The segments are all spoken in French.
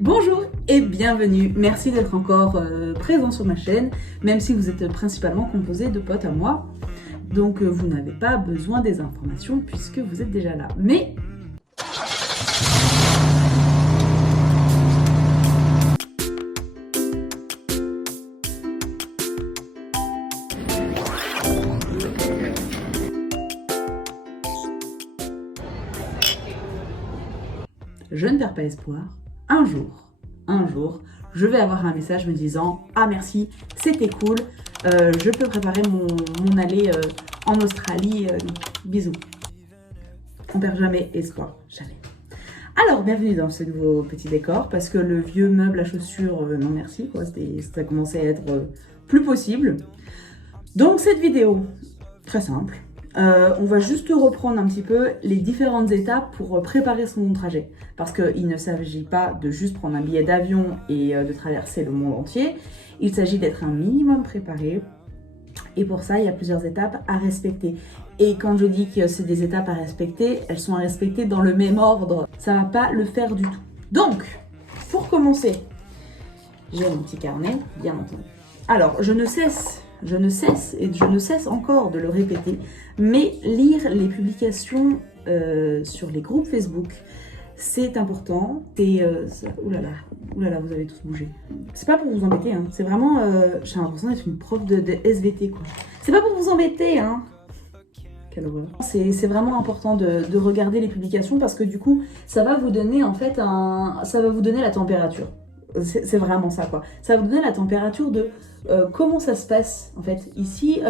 Bonjour et bienvenue, merci d'être encore présent sur ma chaîne, même si vous êtes principalement composé de potes à moi. Donc vous n'avez pas besoin des informations puisque vous êtes déjà là. Mais je ne perds pas espoir. Un jour, je vais avoir un message me disant « Ah merci, c'était cool, je peux préparer mon allée en Australie, bisous ». On perd jamais espoir, jamais. Alors, bienvenue dans ce nouveau petit décor, parce que le vieux meuble à chaussures, non merci, quoi, ça commençait à être plus possible. Donc cette vidéo, très simple. On va juste reprendre un petit peu les différentes étapes pour préparer son trajet. Parce qu'il ne s'agit pas de juste prendre un billet d'avion et de traverser le monde entier. Il s'agit d'être un minimum préparé. Et pour ça, il y a plusieurs étapes à respecter. Et quand je dis que c'est des étapes à respecter, elles sont à respecter dans le même ordre. Ça ne va pas le faire du tout. Donc, pour commencer, j'ai mon petit carnet, bien entendu. Alors, je ne cesse encore de le répéter, mais lire les publications sur les groupes Facebook, c'est important. Oulala, vous avez tous bougé. C'est pas pour vous embêter, hein. C'est vraiment, j'ai l'impression d'être une prof de SVT, quoi. C'est pas pour vous embêter, hein. Quelle horreur. C'est vraiment important de regarder les publications parce que du coup, ça va vous donner en fait ça va vous donner la température. C'est vraiment ça, quoi. Ça va vous donner la température de comment ça se passe, en fait, ici.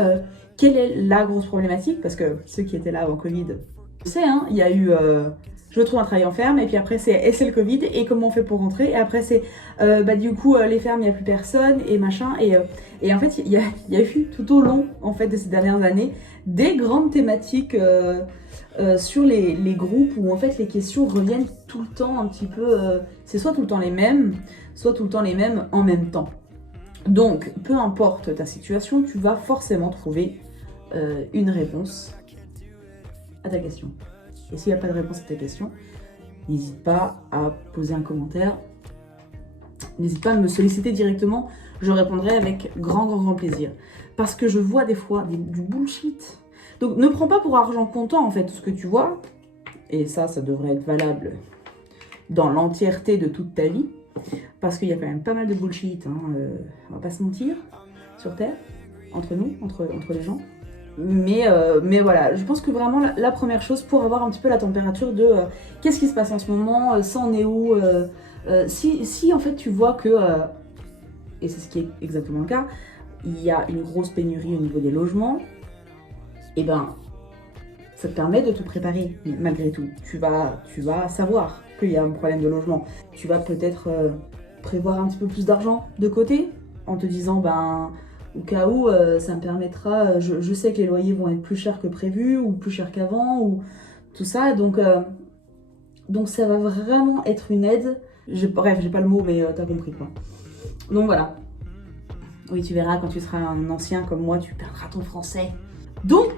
Quelle est la grosse problématique? Parce que ceux qui étaient là avant Covid, je sais, hein, il y a eu je trouve un travail en ferme, et puis après c'est le Covid, et comment on fait pour rentrer? Et après c'est du coup les fermes, il n'y a plus personne, et machin. Et en fait, il y a eu tout au long en fait, de ces dernières années des grandes thématiques sur les groupes où en fait les questions reviennent tout le temps un petit peu. C'est soit tout le temps les mêmes, soit tout le temps les mêmes en même temps. Donc, peu importe ta situation, tu vas forcément trouver une réponse à ta question. Et s'il n'y a pas de réponse à ta question, n'hésite pas à poser un commentaire. N'hésite pas à me solliciter directement. Je répondrai avec grand plaisir. Parce que je vois des fois du bullshit. Donc, ne prends pas pour argent comptant, en fait, tout ce que tu vois. Et ça devrait être valable dans l'entièreté de toute ta vie. Parce qu'il y a quand même pas mal de bullshit, hein, on va pas se mentir, sur Terre, entre nous, entre les gens. Mais voilà, je pense que vraiment la première chose pour avoir un petit peu la température de qu'est-ce qui se passe en ce moment, ça en est où, si en fait tu vois que, et c'est ce qui est exactement le cas, il y a une grosse pénurie au niveau des logements, et ben ça te permet de te préparer malgré tout. Tu vas savoir qu'il y a un problème de logement. Tu vas peut-être prévoir un petit peu plus d'argent de côté en te disant, au cas où, ça me permettra, je sais que les loyers vont être plus chers que prévu ou plus chers qu'avant ou tout ça. Donc ça va vraiment être une aide. Bref, j'ai pas le mot, mais t'as compris, quoi. Donc voilà. Oui, tu verras, quand tu seras un ancien comme moi, tu perdras ton français. Donc,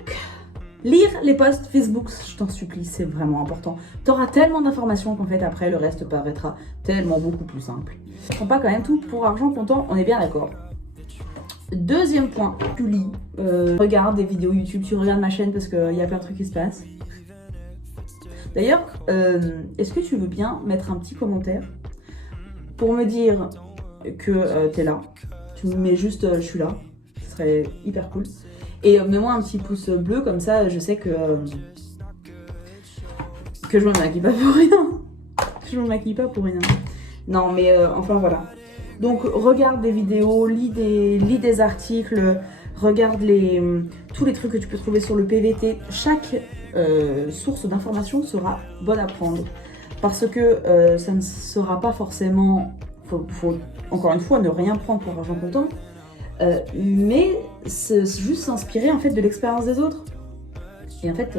lire les posts Facebook, je t'en supplie, c'est vraiment important. Tu auras tellement d'informations qu'en fait après le reste paraîtra tellement beaucoup plus simple. Je prends pas quand même tout pour argent comptant, on est bien d'accord. Deuxième point, tu lis, regarde des vidéos YouTube, tu regardes ma chaîne parce qu'il y a plein de trucs qui se passent. D'ailleurs, est-ce que tu veux bien mettre un petit commentaire pour me dire que t'es là? Tu me mets juste je suis là, ce serait hyper cool. Et mets-moi un petit pouce bleu, comme ça je sais que je me maquille pas pour rien. Je me maquille pas pour rien. Non mais enfin voilà. Donc regarde des vidéos, lis des articles, regarde tous les trucs que tu peux trouver sur le PVT. Chaque source d'information sera bonne à prendre. Parce que ça ne sera pas forcément... Faut encore une fois ne rien prendre pour argent comptant. Mais c'est juste s'inspirer en fait de l'expérience des autres. Et en fait,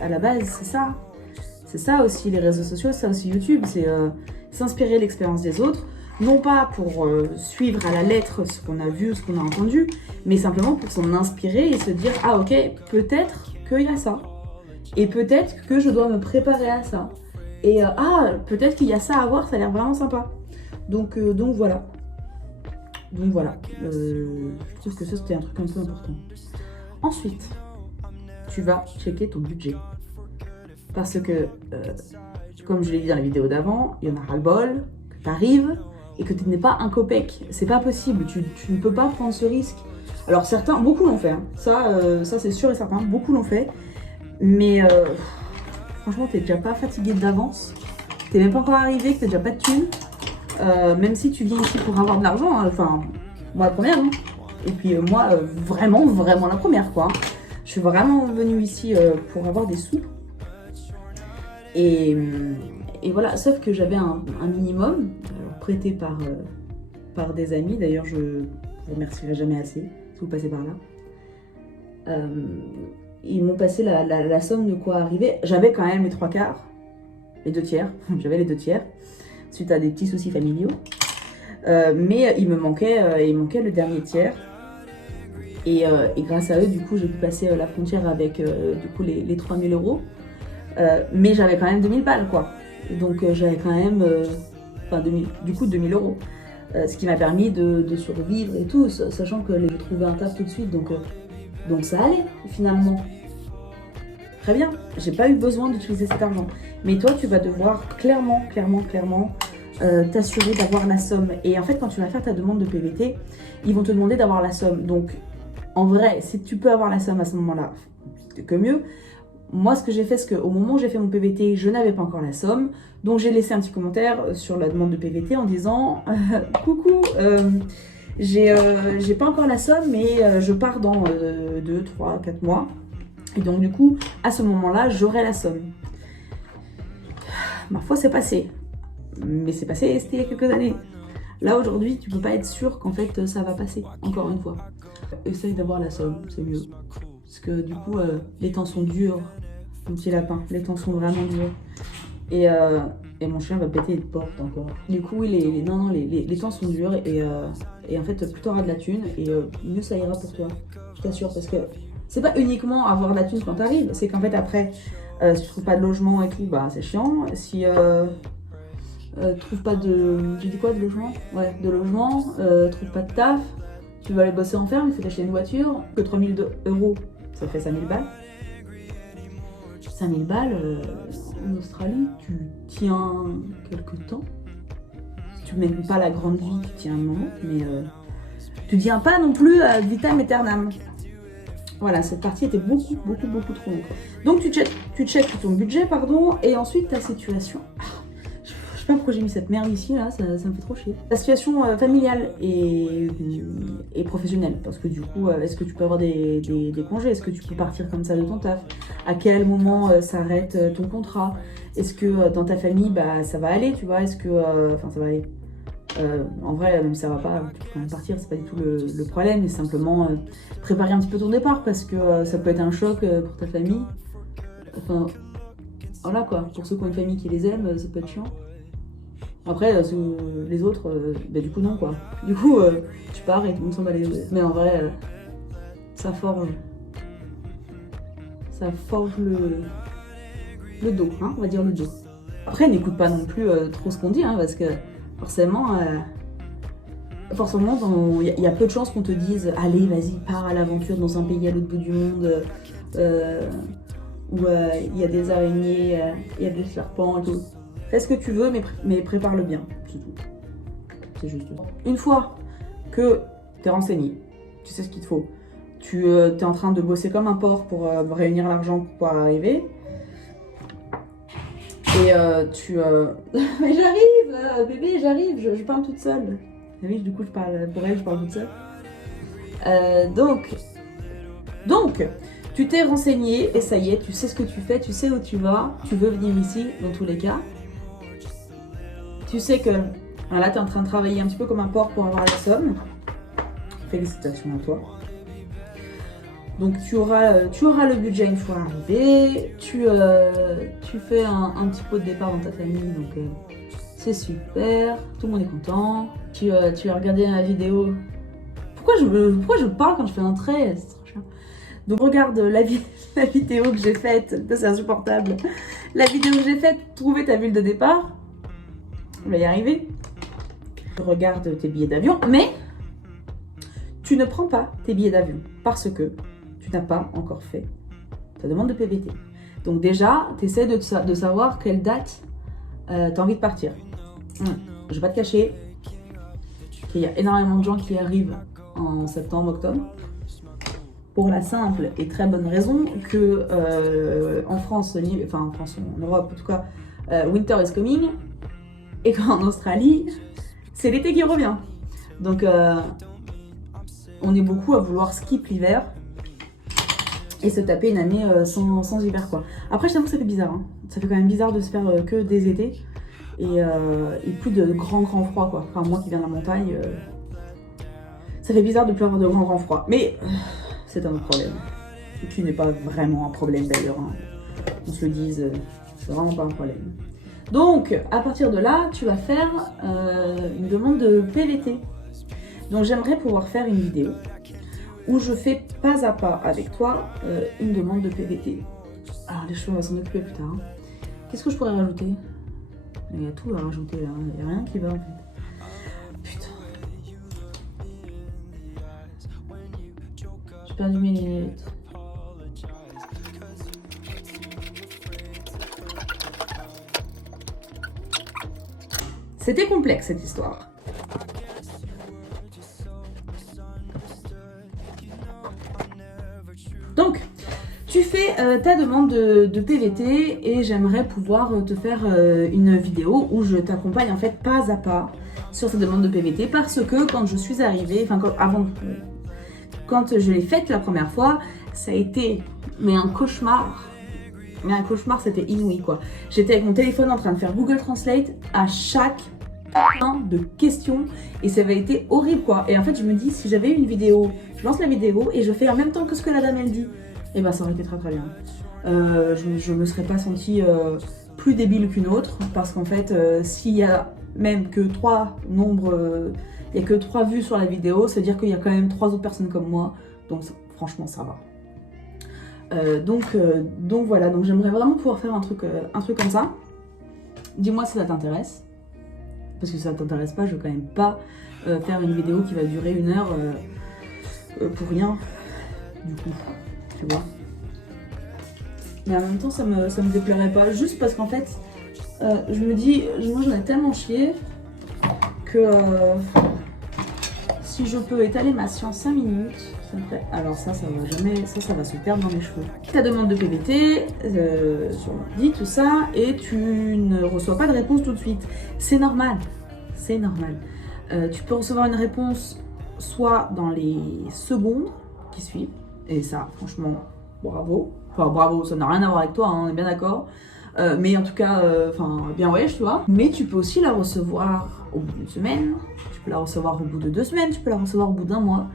à la base, c'est ça. C'est ça aussi les réseaux sociaux, c'est ça aussi YouTube. C'est s'inspirer de l'expérience des autres. Non pas pour suivre à la lettre ce qu'on a vu, ce qu'on a entendu, mais simplement pour s'en inspirer et se dire « Ah ok, peut-être qu'il y a ça. Et peut-être que je dois me préparer à ça. » Et peut-être qu'il y a ça à voir, ça a l'air vraiment sympa. Donc voilà. Donc voilà, je trouve que ça c'était un truc un peu important. Ensuite, tu vas checker ton budget. Parce que, comme je l'ai dit dans la vidéo d'avant, il y en a ras-le-bol, que tu arrives et que tu n'es pas un copec. C'est pas possible, tu ne peux pas prendre ce risque. Alors certains, beaucoup l'ont fait, hein. Ça c'est sûr et certain, beaucoup l'ont fait. Mais franchement, t'es déjà pas fatigué d'avance. T'es même pas encore arrivé, que t'as déjà pas de thunes. Même si tu viens ici pour avoir de l'argent, hein. Enfin, moi la première, hein. Et puis moi, vraiment la première, quoi. Je suis vraiment venue ici pour avoir des sous. Et voilà, sauf que j'avais un minimum, prêté par des amis. D'ailleurs, je vous remercierai jamais assez si vous passez par là. Ils m'ont passé la somme de quoi arriver. J'avais quand même les 3/4, les 2/3, j'avais les 2/3, suite à des petits soucis familiaux. Mais il me manquait le dernier tiers. Et grâce à eux, du coup, j'ai pu passer la frontière avec du coup, les 3000 €. Mais j'avais quand même 2000 balles, quoi. Donc j'avais quand même, 2000 €. Ce qui m'a permis de survivre et tout, sachant que j'ai trouvé un taf tout de suite, donc ça allait, finalement. Très bien, j'ai pas eu besoin d'utiliser cet argent. Mais toi, tu vas devoir clairement t'assurer d'avoir la somme. Et en fait, quand tu vas faire ta demande de PVT, ils vont te demander d'avoir la somme. Donc, en vrai, si tu peux avoir la somme à ce moment-là, c'est que mieux. Moi, ce que j'ai fait, c'est qu'au moment où j'ai fait mon PVT, je n'avais pas encore la somme. Donc, j'ai laissé un petit commentaire sur la demande de PVT en disant « Coucou, j'ai pas encore la somme, mais je pars dans 2, 3, 4 mois. Et donc, du coup, à ce moment-là, j'aurai la somme. » Ma foi, c'est passé. Mais c'est passé, c'était il y a quelques années. Là, aujourd'hui, tu peux pas être sûr qu'en fait, ça va passer, encore une fois. Essaye d'avoir la somme, c'est mieux. Parce que du coup, les temps sont durs, mon petit lapin. Les temps sont vraiment durs. Et mon chien va péter de porte encore. Du coup, oui, les temps sont durs. Et en fait, plus t'auras de la thune, et mieux ça ira pour toi. Je t'assure. Parce que c'est pas uniquement avoir de la thune quand t'arrives. C'est qu'en fait, après, si tu trouves pas de logement et tout, bah c'est chiant. Si tu trouves pas de... Tu dis quoi, de logement? Ouais, de logement. Trouves pas de taf. Tu vas aller bosser en ferme, il faut t'acheter une voiture. Que 3000 €, ça fait 5000 balles. 5000 balles, en Australie, tu tiens quelques temps. Si tu mènes pas la grande vie, tu tiens un moment, mais tu tiens pas non plus à vitam aeternam. Voilà, cette partie était beaucoup trop longue. Donc tu checkes ton budget, pardon, et ensuite ta situation. Je sais pas pourquoi j'ai mis cette merde ici, là, ça me fait trop chier. La situation familiale et professionnelle, parce que du coup, est-ce que tu peux avoir des congés? Est-ce que tu peux partir comme ça de ton taf? À quel moment s'arrête ton contrat? Est-ce que dans ta famille, bah, ça va aller, tu vois? Est-ce que... Enfin, ça va aller. En vrai, même si ça va pas, tu peux quand même partir, c'est pas du tout le problème, mais simplement préparer un petit peu ton départ, parce que ça peut être un choc pour ta famille. Enfin, voilà quoi, pour ceux qui ont une famille qui les aime, ça peut être chiant. Après, les autres, bah du coup non quoi. Du coup, tu pars et tout le monde s'en bat les yeux. Mais en vrai, ça forge le dos, hein, on va dire le dos. Après, n'écoute pas non plus trop ce qu'on dit, hein, parce que forcément, il y a peu de chances qu'on te dise « Allez, vas-y, pars à l'aventure dans un pays à l'autre bout du monde, où il y a des araignées, il y a des serpents et tout. » Fais ce que tu veux, mais prépare-le bien, c'est tout. C'est juste ça. Une fois que tu es renseigné, tu sais ce qu'il te faut, tu es en train de bosser comme un porc pour réunir l'argent pour pouvoir arriver, et mais j'arrive, bébé, j'arrive, je parle toute seule. Oui, du coup, je parle pour elle, je parle toute seule. Donc, tu t'es renseigné et ça y est, tu sais ce que tu fais, tu sais où tu vas, tu veux venir ici dans tous les cas. Tu sais que là, tu es en train de travailler un petit peu comme un porc pour avoir la somme. Félicitations à toi. Donc tu auras le budget une fois arrivé. Tu fais un petit pot de départ dans ta famille, donc c'est super. Tout le monde est content. Tu as regardé la vidéo. Pourquoi je parle quand je fais un trait? C'est trop chiant. Donc regarde la vidéo que j'ai faite, c'est insupportable. La vidéo que j'ai faite, trouver ta ville de départ. On va y arriver. Tu regardes tes billets d'avion, mais tu ne prends pas tes billets d'avion parce que tu n'as pas encore fait ta demande de PVT. Donc déjà, tu essaies de savoir quelle date tu as envie de partir. Je vais pas te cacher qu'il y a énormément de gens qui arrivent en septembre, octobre. Pour la simple et très bonne raison que en France, enfin en France, en Europe en tout cas, winter is coming, et qu'en Australie, c'est l'été qui revient. Donc on est beaucoup à vouloir skip l'hiver et se taper une année sans hiver quoi. Après je t'avoue que ça fait bizarre, hein. Ça fait quand même bizarre de se faire que des étés et plus de grand froid quoi. Enfin moi qui viens de la montagne, ça fait bizarre de plus avoir de grand froid. Mais c'est un autre problème. Qui n'est pas vraiment un problème d'ailleurs, hein. On se le dise, c'est vraiment pas un problème. Donc, à partir de là, tu vas faire une demande de PVT. Donc, j'aimerais pouvoir faire une vidéo où je fais pas à pas avec toi une demande de PVT. Alors, les cheveux, on va s'en occuper plus tard, hein. Qu'est-ce que je pourrais rajouter? Il y a tout à rajouter là, il n'y a rien qui va en fait. Putain. J'ai perdu mes lunettes. C'était complexe cette histoire. Donc, tu fais ta demande de PVT et j'aimerais pouvoir te faire une vidéo où je t'accompagne en fait pas à pas sur cette demande de PVT parce que quand je suis arrivée, enfin quand je l'ai faite la première fois, ça a été un cauchemar. Mais un cauchemar, c'était inouï quoi. J'étais avec mon téléphone en train de faire Google Translate à chaque de questions et ça avait été horrible quoi. Et en fait je me dis si j'avais une vidéo, je lance la vidéo et je fais en même temps que ce que la dame elle dit, et ben ça aurait été très bien. Je me serais pas sentie plus débile qu'une autre parce qu'en fait s'il y a même que 3 nombres, il y a que 3 vues sur la vidéo, c'est à dire qu'il y a quand même 3 autres personnes comme moi, donc franchement ça va. Donc voilà, donc j'aimerais vraiment pouvoir faire un truc comme ça. Dis-moi si ça t'intéresse. Parce que si ça t'intéresse pas, je veux quand même pas faire une vidéo qui va durer 1 heure pour rien, du coup, tu vois. Mais en même temps, ça me déplairait pas, juste parce qu'en fait, je me dis, moi j'en ai tellement chié que si je peux étaler ma science 5 minutes, ça me ferait... Alors ça va jamais, ça va se perdre dans mes cheveux. Ta demande de PVT, sur l'ordi, tout ça, et tu ne reçois pas de réponse tout de suite. C'est normal, c'est normal. Tu peux recevoir une réponse soit dans les secondes qui suivent, et ça, franchement, bravo. Enfin, bravo, ça n'a rien à voir avec toi, hein, on est bien d'accord. Mais en tout cas, bien ouais, tu vois. Mais tu peux aussi la recevoir au bout d'une semaine, tu peux la recevoir au bout de 2 semaines, tu peux la recevoir au bout d'1 mois.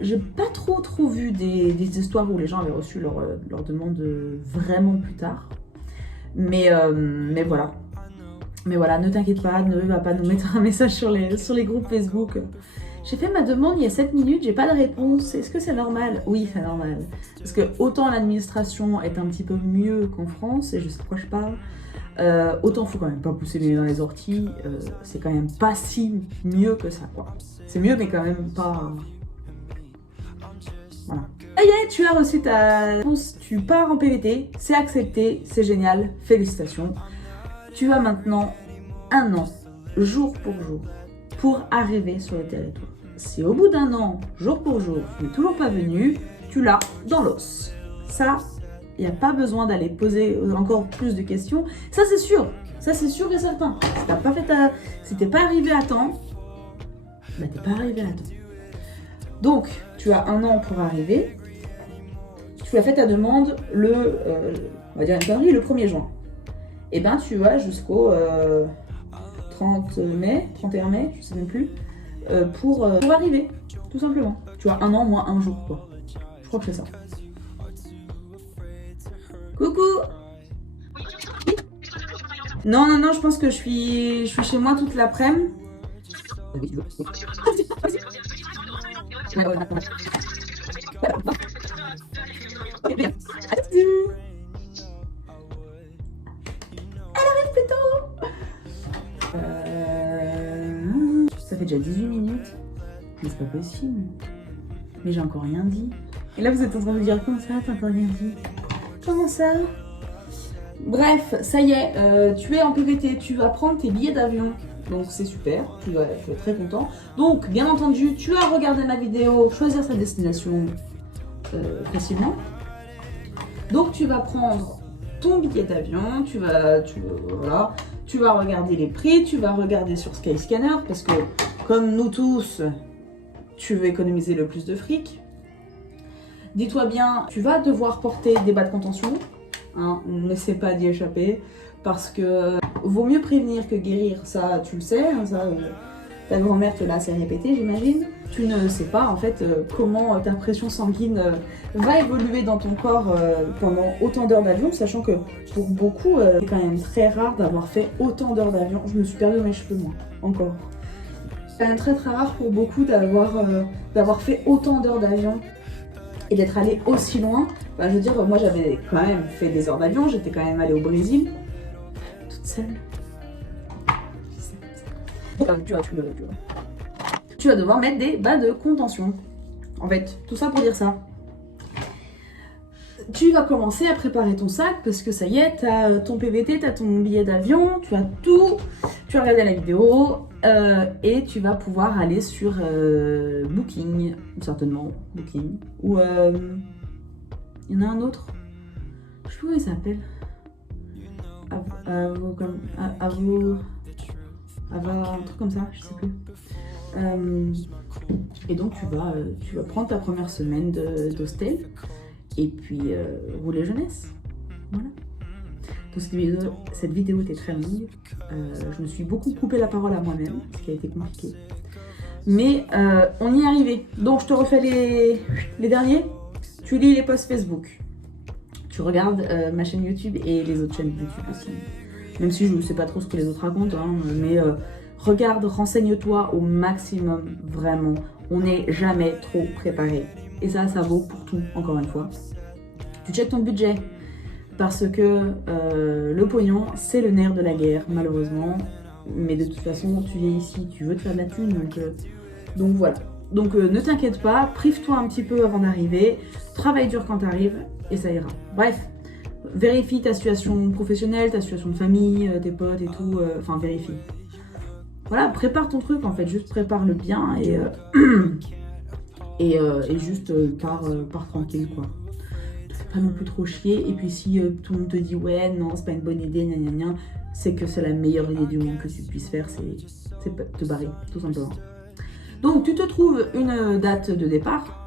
J'ai pas trop vu des histoires où les gens avaient reçu leur demande vraiment plus tard. Mais voilà. Mais voilà, ne t'inquiète pas, ne va pas nous mettre un message sur les groupes Facebook. J'ai fait ma demande il y a 7 minutes, j'ai pas de réponse. Est-ce que c'est normal? Oui, c'est normal. Parce que autant l'administration est un petit peu mieux qu'en France, et je sais de quoi je parle, autant faut quand même pas pousser les nez dans les orties. C'est quand même pas si mieux que ça, quoi. C'est mieux, mais quand même pas... Voilà. Ça y est, tu as reçu ta réponse, tu pars en PVT, c'est accepté, c'est génial, félicitations. Tu as maintenant 1 an, jour pour jour, pour arriver sur le territoire. Si au bout d'1 an, jour pour jour, tu n'es toujours pas venu, tu l'as dans l'os. Ça, il n'y a pas besoin d'aller poser encore plus de questions. Ça c'est sûr et certain. Si t'as pas fait si t'es pas arrivé à temps, bah t'es pas arrivé à temps. Donc, tu as 1 an pour arriver. Tu as fait ta demande on va dire une connerie, le 1er juin. Et ben tu vas jusqu'au 31 mai, je sais même plus, pour arriver, tout simplement. Tu as 1 an moins 1 jour, quoi. Je crois que c'est ça. Coucou! Non, je pense que je suis chez moi toute l'après-midi. fait déjà 18 minutes. Mais c'est pas possible. Mais j'ai encore rien dit. Et là, vous êtes en train de me dire, comment ça, t'as encore rien dit? Comment ça? Bref, ça y est, tu es en PVT, tu vas prendre tes billets d'avion. Donc c'est super, tu vas être très content. Donc, bien entendu, tu as regardé ma vidéo, choisir sa destination facilement. Donc tu vas prendre ton billet d'avion, tu vas regarder les prix, tu vas regarder sur Skyscanner parce que comme nous tous, tu veux économiser le plus de fric. Dis-toi bien, tu vas devoir porter des bas de contention, hein, n'essaie pas d'y échapper parce que vaut mieux prévenir que guérir, ça tu le sais, hein, ça, ta grand-mère te l'a assez répété j'imagine. Tu ne sais pas en fait comment ta pression sanguine va évoluer dans ton corps pendant autant d'heures d'avion, sachant que pour beaucoup, c'est quand même très rare d'avoir fait autant d'heures d'avion. Je me suis perdu mes cheveux moi, encore. C'est quand même très rare pour beaucoup d'avoir fait autant d'heures d'avion et d'être allé aussi loin. Enfin, je veux dire, moi j'avais quand même fait des heures d'avion, j'étais quand même allée au Brésil, toute seule. Tu vas devoir mettre des bas de contention. En fait, tout ça pour dire ça. Tu vas commencer à préparer ton sac parce que ça y est, tu as ton PVT, tu as ton billet d'avion, tu as tout, tu as regardé la vidéo et tu vas pouvoir aller sur Booking, certainement, Booking, ou il y en a un autre, je sais plus comment il s'appelle, un truc comme ça, je sais plus. Et donc tu vas prendre ta première semaine d'hostel et puis rouler jeunesse. Voilà. Donc cette vidéo était très longue. Je me suis beaucoup coupé la parole à moi-même, ce qui a été compliqué. Mais on y est arrivé. Donc je te refais les derniers. Tu lis les posts Facebook. Tu regardes ma chaîne YouTube et les autres chaînes YouTube aussi. Même si je ne sais pas trop ce que les autres racontent, hein, mais regarde, renseigne-toi au maximum, vraiment. On n'est jamais trop préparé. Et ça vaut pour tout, encore une fois. Tu checkes ton budget, parce que le pognon, c'est le nerf de la guerre, malheureusement. Mais de toute façon, tu es ici, tu veux te faire de la thune, donc voilà. Donc ne t'inquiète pas, prive-toi un petit peu avant d'arriver, travaille dur quand tu arrives, et ça ira. Bref. Vérifie ta situation professionnelle, ta situation de famille, tes potes et tout, enfin vérifie. Voilà, prépare ton truc en fait, juste prépare-le bien et juste pars tranquille quoi. Te fais pas non plus trop chier et puis si tout le monde te dit ouais non c'est pas une bonne idée, gna gna gna, c'est que c'est la meilleure idée du monde que tu puisses faire, c'est te barrer tout simplement. Donc tu te trouves une date de départ.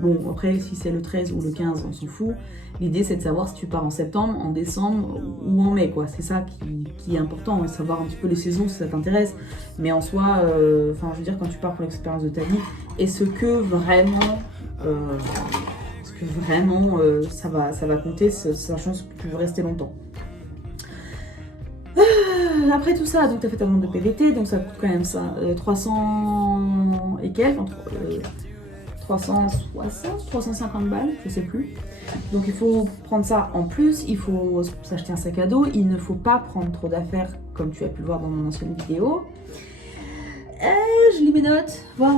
Bon après si c'est le 13 ou le 15 on s'en fout, l'idée c'est de savoir si tu pars en septembre, en décembre ou en mai quoi, c'est ça qui est important, savoir un petit peu les saisons si ça t'intéresse, mais en soi, enfin je veux dire quand tu pars pour l'expérience de ta vie, est-ce que vraiment ça va compter, sachant que tu veux rester longtemps. Après tout ça, donc tu as fait ta demande de PVT, donc ça coûte quand même ça, 300 et quelques, 360, 350 balles, je sais plus. Donc il faut prendre ça en plus, il faut s'acheter un sac à dos, il ne faut pas prendre trop d'affaires comme tu as pu le voir dans mon ancienne vidéo. Je lis mes notes, voir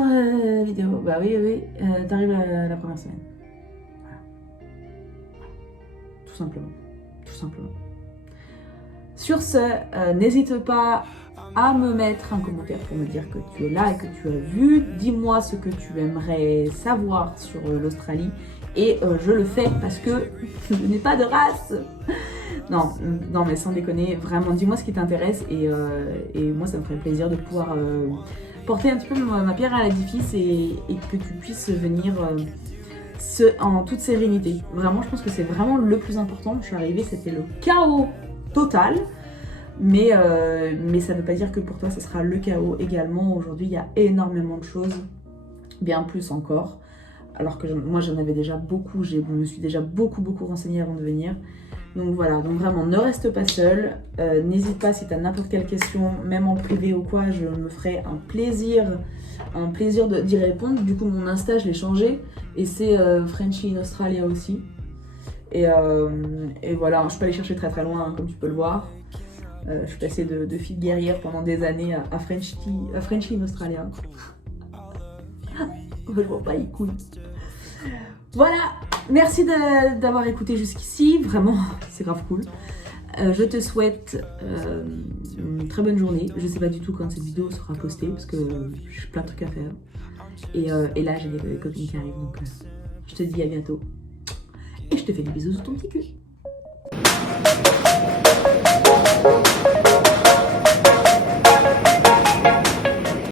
vidéo, bah oui, t'arrives la première semaine. Voilà. Tout simplement. Sur ce, n'hésite pas à me mettre un commentaire pour me dire que tu es là et que tu as vu. Dis-moi ce que tu aimerais savoir sur l'Australie et je le fais parce que je n'ai pas de race. Non mais sans déconner, vraiment dis-moi ce qui t'intéresse et moi ça me ferait plaisir de pouvoir porter un petit peu ma pierre à l'édifice et que tu puisses venir en toute sérénité. Vraiment je pense que c'est vraiment le plus important. Je suis arrivée, c'était le chaos total. Mais ça ne veut pas dire que pour toi, ce sera le chaos également. Aujourd'hui, il y a énormément de choses, bien plus encore. Alors que moi, j'en avais déjà beaucoup, je me suis déjà beaucoup renseignée avant de venir. Donc voilà, donc vraiment, ne reste pas seul. N'hésite pas si tu as n'importe quelle question, même en privé ou quoi, je me ferai un plaisir d'y répondre. Du coup, mon Insta, je l'ai changé et c'est Frenchy in Australia aussi. Et voilà, je peux aller chercher très loin, hein, comme tu peux le voir. Je suis passée de fille guerrière pendant des années à Frenchie in Australia. Je vois pas les couilles. Voilà, merci d'avoir écouté jusqu'ici, vraiment, c'est grave cool. Je te souhaite une très bonne journée. Je sais pas du tout quand cette vidéo sera postée parce que j'ai plein de trucs à faire. Et là, j'ai des copines qui arrivent, donc je te dis à bientôt. Et je te fais des bisous sur ton petit cul.